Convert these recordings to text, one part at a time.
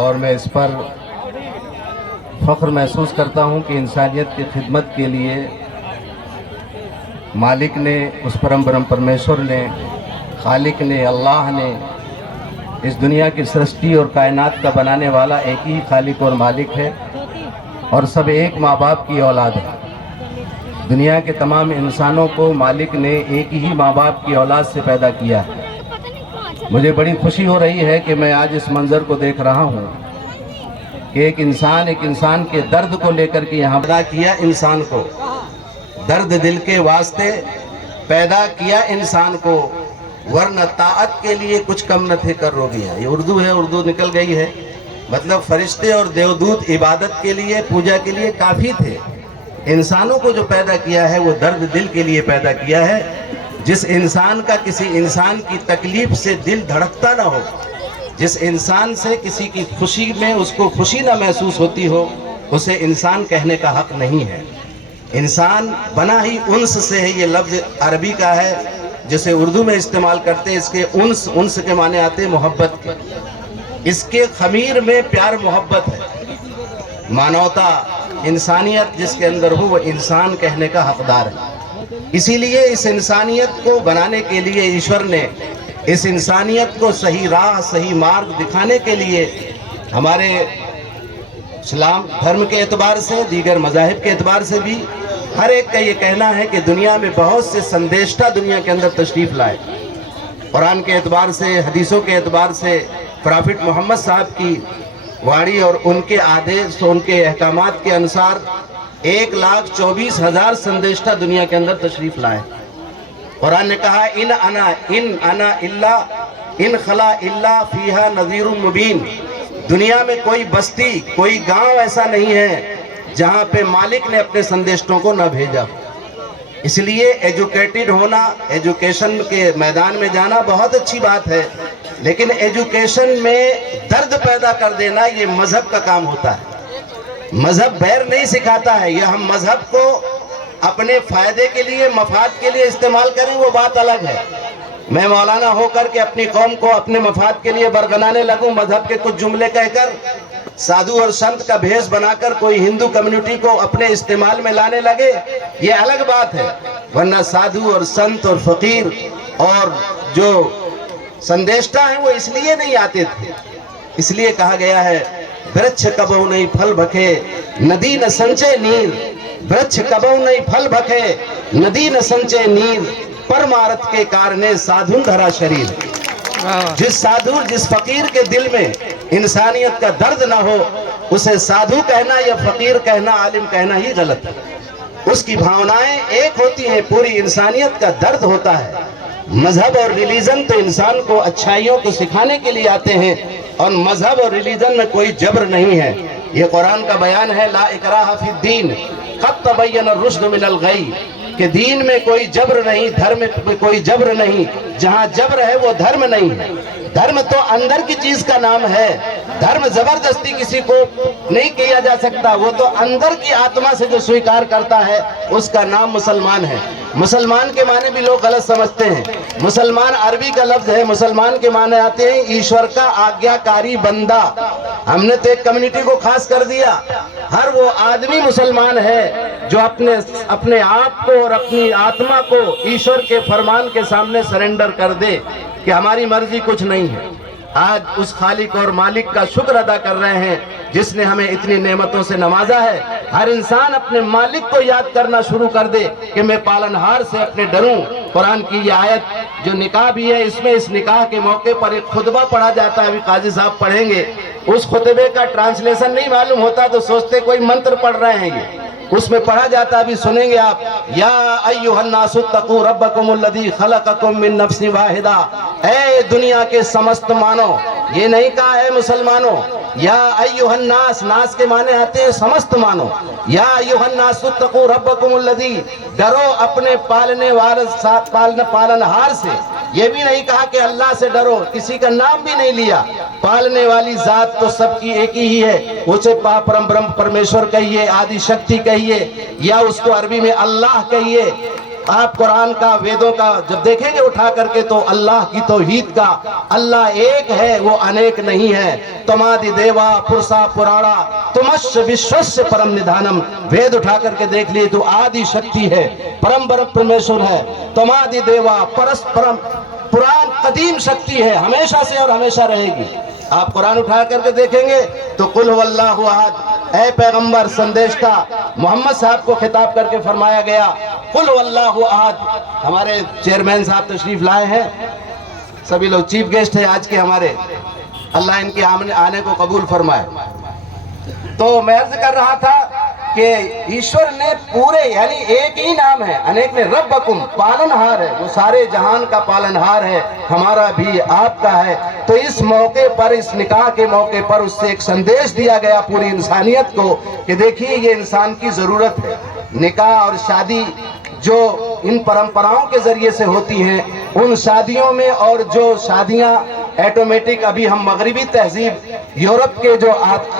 اور میں اس پر فخر محسوس کرتا ہوں کہ انسانیت کی خدمت کے لیے مالک نے، اس پرم پرمیشور نے، خالق نے، اللہ نے، اس دنیا کی سرشٹی اور کائنات کا بنانے والا ایک ہی خالق اور مالک ہے، اور سب ایک ماں باپ کی اولاد ہے۔ دنیا کے تمام انسانوں کو مالک نے ایک ہی ماں باپ کی اولاد سے پیدا کیا ہے۔ مجھے بڑی خوشی ہو رہی ہے کہ میں آج اس منظر کو دیکھ رہا ہوں کہ ایک انسان کے درد کو لے کر کے یہاں پیدا کیا انسان کو، درد دل کے واسطے پیدا کیا انسان کو، ورنہ طاعت کے لیے کچھ کم نہ تھے کر روگیاں۔ یہ اردو ہے، اردو نکل گئی ہے، مطلب فرشتے اور دیودوت عبادت کے لیے، پوجا کے لیے کافی تھے۔ انسانوں کو جو پیدا کیا ہے وہ درد دل کے لیے پیدا کیا ہے۔ جس انسان کا کسی انسان کی تکلیف سے دل دھڑکتا نہ ہو، جس انسان سے کسی کی خوشی میں اس کو خوشی نہ محسوس ہوتی ہو، اسے انسان کہنے کا حق نہیں ہے۔ انسان بنا ہی انس سے ہے، یہ لفظ عربی کا ہے جسے اردو میں استعمال کرتے ہیں۔ اس کے انس کے معنی آتے ہیں محبت کے۔ اس کے خمیر میں پیار محبت ہے، مانوتا، انسانیت جس کے اندر ہو وہ انسان کہنے کا حقدار ہے۔ اسی لیے اس انسانیت کو بنانے کے لیے ایشور نے اس انسانیت کو صحیح راہ، صحیح مارگ دکھانے کے لیے ہمارے اسلام دھرم کے اعتبار سے، دیگر مذاہب کے اعتبار سے بھی ہر ایک کا یہ کہنا ہے کہ دنیا میں بہت سے سندیشتہ دنیا کے اندر تشریف لائے۔ قرآن کے اعتبار سے، حدیثوں کے اعتبار سے، پرافٹ محمد صاحب کی واڑی اور ان کے آدیش، ان کے احکامات کے انصار 1,24,000 سندیشتہ دنیا کے اندر تشریف لائے۔ قرآن نے کہا ان انا الا ان خلا الا فیہا نذیر مبین۔ دنیا میں کوئی بستی، کوئی گاؤں ایسا نہیں ہے جہاں پہ مالک نے اپنے سندیشتوں کو نہ بھیجا۔ اس لیے ایجوکیٹڈ ہونا، ایجوکیشن کے میدان میں جانا بہت اچھی بات ہے، لیکن ایجوکیشن میں درد پیدا کر دینا یہ مذہب کا کام ہوتا ہے۔ مذہب بیر نہیں سکھاتا ہے، یہ ہم مذہب کو اپنے فائدے کے لیے، مفاد کے لیے استعمال کریں وہ بات الگ ہے۔ میں مولانا ہو کر کے اپنی قوم کو اپنے مفاد کے لیے برگنانے لگوں، مذہب کے کچھ جملے کہہ کر، سادھو اور سنت کا بھیس بنا کر کوئی ہندو کمیونٹی کو اپنے استعمال میں لانے لگے، یہ الگ بات ہے۔ ورنہ سادھو اور سنت اور فقیر اور جو سندیشتہ ہیں وہ اس لیے نہیں آتے تھے، اس لیے کہا گیا ہے برچھ کبو نہیں پھل بکھے ندی نہ سنچے نیر، برچھ کبو نہیں پھل بکھے ندی نہ سنچے نیر، پرمارت کے کارنے سادھو دھرا شریر۔ جس سادھو، جس فقیر کے دل میں انسانیت کا درد نہ ہو، اسے سادھو کہنا یا فقیر کہنا، عالم کہنا ہی غلط ہے۔ اس کی بھاونائیں ایک ہوتی ہیں، پوری انسانیت کا درد ہوتا ہے۔ مذہب اور ریلیجن تو انسان کو اچھائیوں کو سکھانے کے لیے آتے ہیں، اور مذہب اور ریلیجن میں کوئی جبر نہیں ہے۔ یہ قرآن کا بیان ہے، لا اکراہ فی الدین قد تبین الرشد من الغی، کہ دین میں کوئی جبر نہیں، دھرم میں کوئی جبر نہیں۔ جہاں جبر ہے وہ دھرم نہیں ہے۔ دھرم تو اندر کی چیز کا نام ہے، دھرم زبردستی کسی کو نہیں کیا جا سکتا، وہ تو اندر کی آتما سے جو سویکار کرتا ہے اس کا نام مسلمان ہے۔ مسلمان کے معنی بھی لوگ غلط سمجھتے ہیں۔ مسلمان عربی کا لفظ ہے، مسلمان کے معنی آتے ہیں ایشور کا آگیاکاری بندہ۔ ہم نے تو ایک کمیونٹی کو خاص کر دیا، ہر وہ آدمی مسلمان ہے جو اپنے آپ کو اور اپنی آتما کو ایشور کے فرمان کے سامنے سرنڈر کر دے کہ ہماری مرضی کچھ نہیں ہے۔ آج اس خالق اور مالک کا شکر ادا کر رہے ہیں جس نے ہمیں اتنی نعمتوں سے نوازا ہے۔ ہر انسان اپنے مالک کو یاد کرنا شروع کر دے کہ میں پالنہار سے اپنے ڈروں۔ قرآن کی یہ آیت جو نکاح بھی ہے، اس میں اس نکاح کے موقع پر ایک خطبہ پڑھا جاتا ہے، ابھی قاضی صاحب پڑھیں گے۔ اس خطبے کا ٹرانسلیشن نہیں معلوم ہوتا تو سوچتے کوئی منتر پڑھ رہے ہیں یہ۔ اس میں پڑھا جاتا ہے، ابھی سنیں گے آپ، یا ایھا الناس اتقوا ربکم الذی خلقکم من نفس واحدہ، اے دنیا کے سمست مانو، یہ نہیں کہا ہے مسلمانوں۔ یا ایھا الناس، ناس کے معنی آتے ہیں سمست مانو۔ یا ایھا الناس اتقوا ربکم الذی، ڈرو اپنے پالنہار سے۔ یہ بھی نہیں کہا کہ اللہ سے ڈرو، کسی کا نام بھی نہیں لیا۔ پالنے والی ذات تو سب کی ایک ہی ہے، اسے پرم پرمیشور کہیے، آدی شکتی کہیے، یا اس کو عربی میں اللہ کہیے۔ آپ قرآن کا ویدوں کا جب دیکھیں گے اٹھا کر کے تو اللہ کی توحید کا، اللہ ایک ہے وہ انیک نہیں ہے. تمادی دیوا پرسا پراڑا تمش وشوس پرم ندھانم. وید اٹھا کر کے دیکھ لیے تو آدی شکتی ہے، پرم بر پرمیشور ہے. تمادی دیوا پرس پرم پران قدیم شکتی ہے، ہمیشہ سے اور ہمیشہ رہے گی. آپ قرآن اٹھا کر کے دیکھیں گے تو قل هو اللہ احد، اے پیغمبر سندیشتہ محمد صاحب کو خطاب کر کے فرمایا گیا قل هو اللہ احد. ہمارے چیئرمین صاحب تشریف لائے ہیں، سبھی لوگ چیف گیسٹ ہیں آج کے ہمارے، اللہ ان کے آنے کو قبول فرمائے. تو میں عرض کر رہا تھا کہ ایشور نے پورے یعنی ایک ہی نام ہے، انیک نے ربکم پالنہار ہے، وہ سارے جہان کا پالنہار ہے، ہمارا بھی آپ کا ہے. تو اس موقع پر، اس نکاح کے موقع پر اس سے ایک سندیش دیا گیا پوری انسانیت کو کہ دیکھیے یہ انسان کی ضرورت ہے. نکاح اور شادی جو ان پرمپراؤں کے ذریعے سے ہوتی ہیں، ان شادیوں میں اور جو شادیاں ایٹومیٹک ابھی ہم مغربی تہذیب یورپ کے جو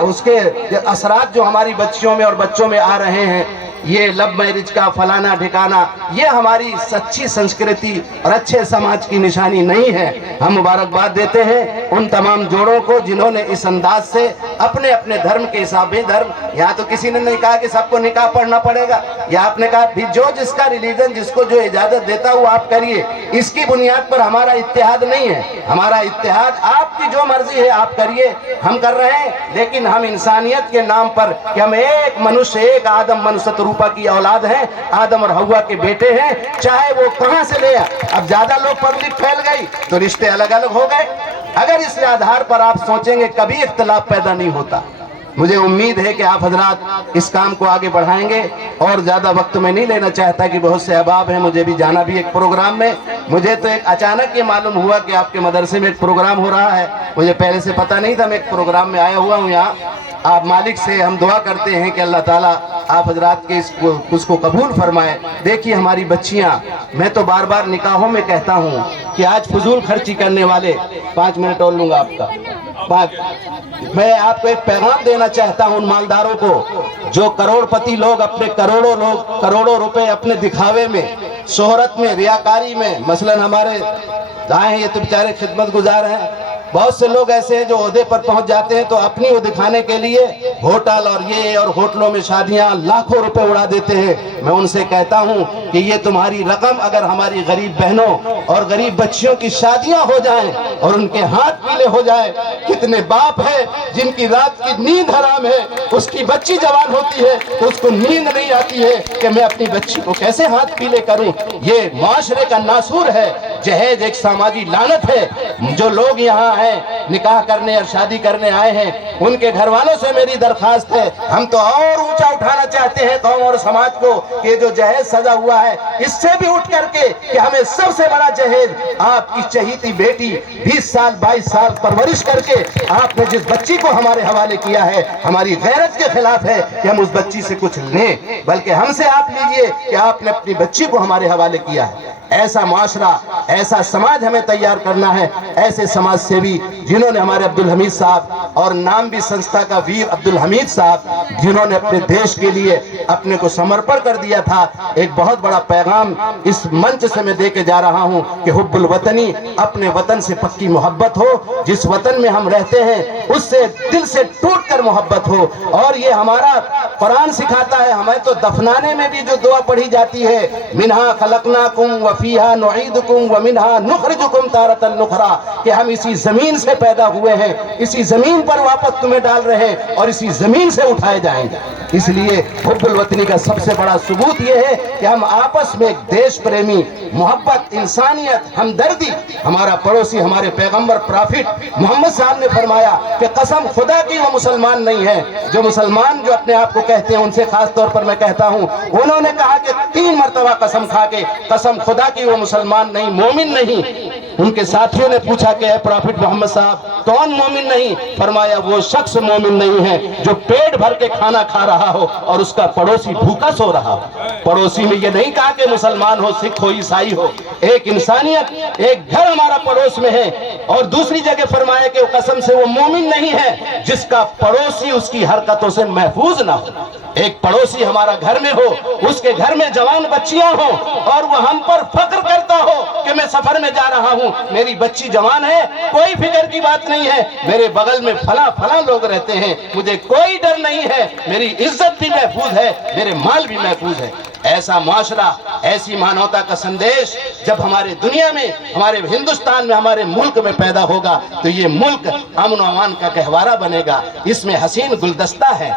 اس کے اثرات جو ہماری بچیوں میں اور بچوں میں آ رہے ہیں، یہ لو میرج کا فلانا ٹھکانا، یہ ہماری سچی سنسکرتی اور اچھے سماج کی نشانی نہیں ہے. ہم مبارکباد دیتے ہیں ان تمام جوڑوں کو جنہوں نے اس انداز سے اپنے اپنے دھرم کے حساب دھرم، یہاں تو کسی نے نہیں کہا کہ سب کو نکاح پڑھنا پڑے گا، یا آپ نے کہا بھی جو جس کا ریلیجن جس کو جو اجازت دیتا وہ آپ کریے. اس کی بنیاد پر ہمارا اتحاد نہیں ہے. ہمارا اتحاد آپ کی جو مرضی ہے آپ کریے، ہم کر رہے ہیں، لیکن ہم انسانیت کے نام پر کہ ہم ایک منشیہ، ایک آدم منست روپا کی اولاد ہیں، آدم اور حوا کے بیٹے ہیں، چاہے وہ کہاں سے لے. اب زیادہ لوگ پبلک پھیل گئی تو رشتے الگ الگ ہو گئے. اگر اس آدھار پر آپ سوچیں گے کبھی اختلاف پیدا نہیں ہوتا. مجھے امید ہے کہ آپ حضرات اس کام کو آگے بڑھائیں گے. اور زیادہ وقت میں نہیں لینا چاہتا کہ بہت سے احباب ہیں، مجھے بھی جانا بھی ایک پروگرام میں. مجھے تو ایک اچانک یہ معلوم ہوا کہ آپ کے مدرسے میں ایک پروگرام ہو رہا ہے، مجھے پہلے سے پتہ نہیں تھا. میں ایک پروگرام میں آیا ہوا ہوں یہاں. آپ مالک سے ہم دعا کرتے ہیں کہ اللہ تعالیٰ آپ حضرات کے اس کو قبول فرمائے. دیکھیے ہماری بچیاں، میں تو بار بار نکاحوں میں کہتا ہوں کہ آج فضول خرچی کرنے والے، 5 منٹ اور لوں گا آپ کا، میں آپ کو ایک پیغام دینا چاہتا ہوں ان مالداروں کو جو کروڑ پتی لوگ اپنے کروڑوں روپے اپنے دکھاوے میں، شہرت میں، ریاکاری میں، مثلا ہمارے آئے ہیں یہ تو بیچارے خدمت گزار ہیں. بہت سے لوگ ایسے ہیں جو عہدے پر پہنچ جاتے ہیں تو اپنی وہ دکھانے کے لیے ہوٹل اور یہ اور ہوٹلوں میں شادیاں لاکھوں روپے اڑا دیتے ہیں. میں ان سے کہتا ہوں کہ یہ تمہاری رقم اگر ہماری غریب بہنوں اور غریب بچیوں کی شادیاں ہو جائیں اور ان کے ہاتھ پیلے ہو جائے، کتنے باپ ہیں جن کی رات کی نیند حرام ہے، اس کی بچی جوان ہوتی ہے تو اس کو نیند نہیں آتی ہے کہ میں اپنی بچی کو کیسے ہاتھ پیلے کروں. یہ معاشرے کا ناسور ہے، جہیز ایک سماجی لعنت ہے. جو لوگ یہاں نکاح کرنے اور شادی کرنے آئے ہیں ان کے گھر والوں سے میری درخواست ہے، ہم تو اور اونچا اٹھانا چاہتے ہیں قوم اور سماج کو کہ یہ جو جہیز سجا ہوا ہے اس سے بھی اٹھ کر کے کہ ہمیں سب سے بڑا جہیز آپ کی چہیتی بیٹی 20 سال 22 سال پرورش کر کے آپ نے جس بچی کو ہمارے حوالے کیا ہے، ہماری غیرت کے خلاف ہے کہ ہم اس بچی سے کچھ لیں، بلکہ ہم سے آپ لیجئے کہ آپ نے اپنی بچی کو ہمارے حوالے کیا ہے. ایسا معاشرہ، ایسا سماج ہمیں تیار کرنا ہے. ایسے سماج سیوی جنہوں نے ہمارے عبدالحمید صاحب اور نام بھی سنستھا کا ویر عبدالحمید صاحب جنہوں نے اپنے دیش کے لیے اپنے کو سمرپن کر دیا تھا. ایک بہت بڑا پیغام اس منچ سے میں دے کے جا رہا ہوں کہ حب الوطنی، اپنے وطن سے پکی محبت ہو. جس وطن میں ہم رہتے ہیں اس سے دل سے ٹوٹ کر محبت ہو. اور یہ ہمارا قرآن سکھاتا ہے، ہمیں تو دفنانے میں بھی جو دعا پڑھی جاتی ہے، منہا خلقناکم وفیہا نعیدکم ومنہا نخرجکم تارۃ اخری، کہ ہم اسی زمین سے پیدا ہوئے ہیں، اسی زمین پر واپس تمہیں ڈال رہے ہیں اور اسی زمین سے اٹھائے جائیں گے. اس لیے حب الوطنی کا سب سے بڑا ثبوت یہ ہے کہ ہم آپس میں ایک دیش پریمی، محبت، انسانیت، ہمدردی. ہمارا پڑوسی، ہمارے پیغمبر پرافٹ محمد صاحب نے فرمایا کہ قسم خدا کی وہ مسلمان نہیں ہے. جو مسلمان جو اپنے آپ کو کہتے ہیں ان سے خاص طور پر میں کہتا ہوں، انہوں نے کہا کہ 3 مرتبہ قسم کھا کے قسم خدا کی وہ مسلمان نہیں، مومن نہیں. ان کے ساتھیوں نے پوچھا کہ اے پروفٹ محمد صاحب کون مومن نہیں؟ فرمایا وہ شخص مومن نہیں ہے جو پیٹ بھر کے کھانا کھا رہا ہو اور اس کا پڑوسی بھوکا سو رہا ہو۔ پڑوسی میں یہ نہیں کہا کہ مسلمان ہو، سکھ ہو، عیسائی ہو، ایک انسانیت، ایک گھر ہمارا پڑوس میں ہے۔ اور دوسری جگہ فرمایا کہ قسم سے وہ مومن نہیں ہے جس کا پڑوسی اس کی حرکتوں سے محفوظ نہ ہو۔ ایک پڑوسی ہمارا گھر میں ہو، اس کے گھر میں جوان بچیاں ہوں اور وہ ہم پر فخر کرتا ہو کہ میں سفر میں جا رہا ہوں، میری بچی جوان ہے، کوئی فکر کی بات نہیں ہے، میرے بغل میں فلاں لوگ رہتے ہیں، مجھے کوئی ڈر نہیں ہے، میری عزت بھی محفوظ ہے، میرے مال بھی محفوظ ہے۔ ایسا معاشرہ، ایسی مانوتا کا سندیش جب ہمارے دنیا میں، ہمارے ہندوستان میں، ہمارے ملک میں پیدا ہوگا تو یہ ملک امن و امان کا گہوارہ بنے گا۔ اس میں حسین گلدستہ ہے،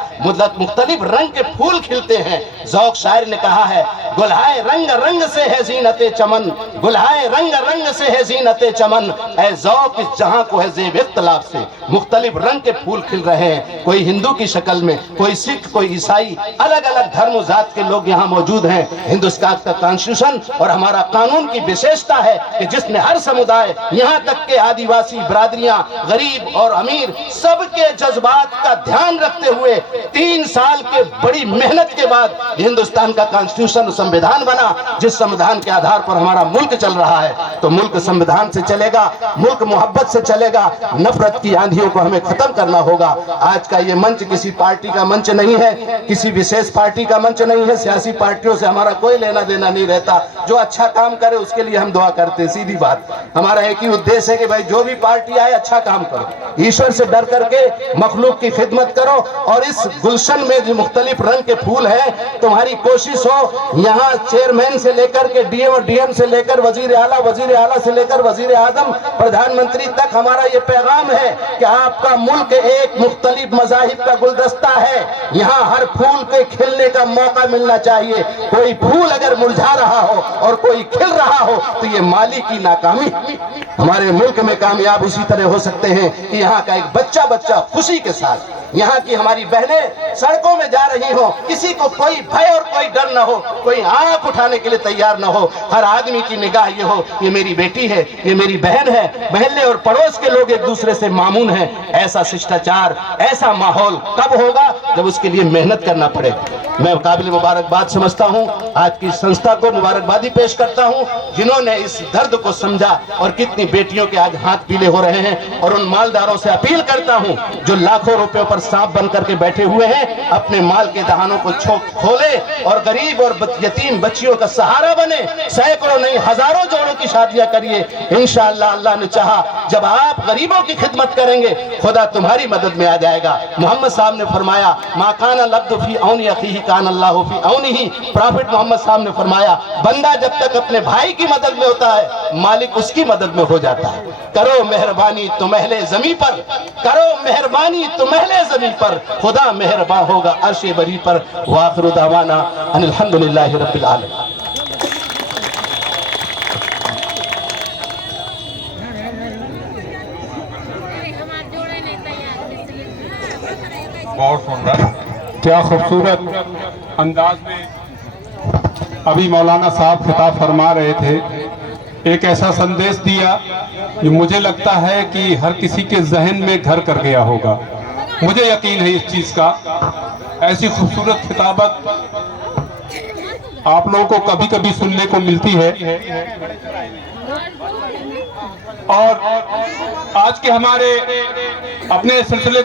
مختلف رنگ کے پھول کھلتے ہیں۔ ذوق شاعر نے کہا ہے گلہائے رنگ رنگ سے ہے زینت چمن، گلہائے رنگ رنگ سے ہے زینت چمن، اے ذوق اس جہاں کو ہے زیب اختلاف سے۔ مختلف رنگ کے پھول کھل رہے ہیں، کوئی ہندو کی شکل میں، کوئی سکھ، کوئی عیسائی، الگ الگ دھرم و ذات کے لوگ یہاں موجود ہیں۔ ہندوستان کا کانسٹیٹیوشن اور ہمارا قانون کی وشیشتا ہے کہ جس نے ہر سمودائے، یہاں تک کہ آدیواسی برادریاں، غریب اور امیر، سب کے جذبات کا دھیان رکھتے ہوئے 3 سال کے بڑی محنت کے بعد ہندوستان کا کانسٹیٹیوشن سمویدھان بنا، جس سمویدھان کے آدھار پر ہمارا ملک چل رہا ہے۔ تو ملک سمویدھان سے چلے گا، ملک محبت سے چلے گا، نفرت کی آندھیوں کو ہمیں ختم کرنا ہوگا۔ آج کا یہ منچ کسی پارٹی کا منچ نہیں ہے، کسی وشیش پارٹی کا منچ نہیں ہے، سیاسی پارٹیوں سے ہمارا کوئی لینا دینا نہیں رہتا، جو اچھا کام کرے اس کے لیے ہم دعا کرتے ہیں، سیدھی بات۔ ہمارا ایک ہی ادیش ہے کہ بھائی جو بھی پارٹی آئے اچھا کام کرو، ایشور سے ڈر کر کے مخلوق کی خدمت کرو، اور اس گلشن میں جو مختلف رنگ کے پھول ہیں، تمہاری کوشش ہو یہاں چیئرمین سے لے کر کے ڈی ایم اور ڈی ایم سے لے کر وزیر اعلیٰ سے لے کر وزیر اعظم، پردھان منتری تک ہمارا یہ پیغام ہے کہ آپ کا ملک ایک مختلف مذاہب کا گلدستہ ہے، یہاں ہر پھول کے کھلنے کا موقع ملنا چاہیے۔ کوئی پھول اگر مرجھا رہا ہو اور کوئی کھل رہا ہو تو یہ مالی کی ناکامی۔ ہمارے ملک میں کامیاب اسی طرح ہو سکتے ہیں کہ یہاں کا ایک بچہ خوشی کے ساتھ، یہاں کی ہماری بہنیں سڑکوں میں جا رہی ہوں، کسی کو کوئی بھے اور کوئی ڈر نہ ہو، کوئی آنکھ اٹھانے کے لیے تیار نہ ہو، ہر آدمی کی نگاہ یہ ہو یہ میری بیٹی ہے، یہ میری بہن ہے، محلے اور پڑوس کے لوگ ایک دوسرے سے مامون ہیں۔ ایسا ششٹاچار، ایسا ماحول کب ہوگا؟ جب اس کے لیے محنت کرنا پڑے۔ میں قابل مبارکباد سمجھتا ہوں، آج کی سنستھا کو مبارکبادی پیش کرتا ہوں جنہوں نے اس درد کو سمجھا، اور کتنی بیٹیوں کے آج ہاتھ پیلے ہو رہے ہیں۔ اور ان مالداروں سے اپیل کرتا ہوں جو لاکھوں روپے پر سانپ بن کر کے بیٹھے ہوئے ہیں، اپنے مال کے دہانوں کو کھولے اور غریب اور یتیم بچیوں کا سہارا بنے، سینکڑوں نہیں ہزاروں جوڑوں کی شادیاں کریے۔ انشاءاللہ اللہ نے چاہا جب آپ غریبوں کی خدمت کریں گے خدا تمہاری مدد میں آ جائے گا۔ محمد صاحب نے فرمایا ما کان العبد فی عون اخیہ کان اللہ فی عونہ۔ پرافٹ محمد صاحب نے فرمایا بندہ جب تک اپنے بھائی کی مدد میں ہوتا ہے مالک اس کی مدد میں ہو جاتا ہے۔ کرو مہربانی تم اہل زمین پر، کرو مہربانی تم اہل زمین پر، خدا مہربان ہوگا عرش بری پر۔ وآخر دعوانا ان الحمدللہ رب العالمین۔ بہت سندر، کیا خوبصورت انداز میں ابھی مولانا صاحب خطاب فرما رہے تھے۔ ایک ایسا سندیش دیا جو مجھے لگتا ہے کہ ہر کسی کے ذہن میں گھر کر گیا ہوگا، مجھے یقین ہے اس چیز کا۔ ایسی خوبصورت خطابت آپ لوگوں کو کبھی کبھی سننے کو ملتی ہے، اور آج کے ہمارے اپنے سلسلے کو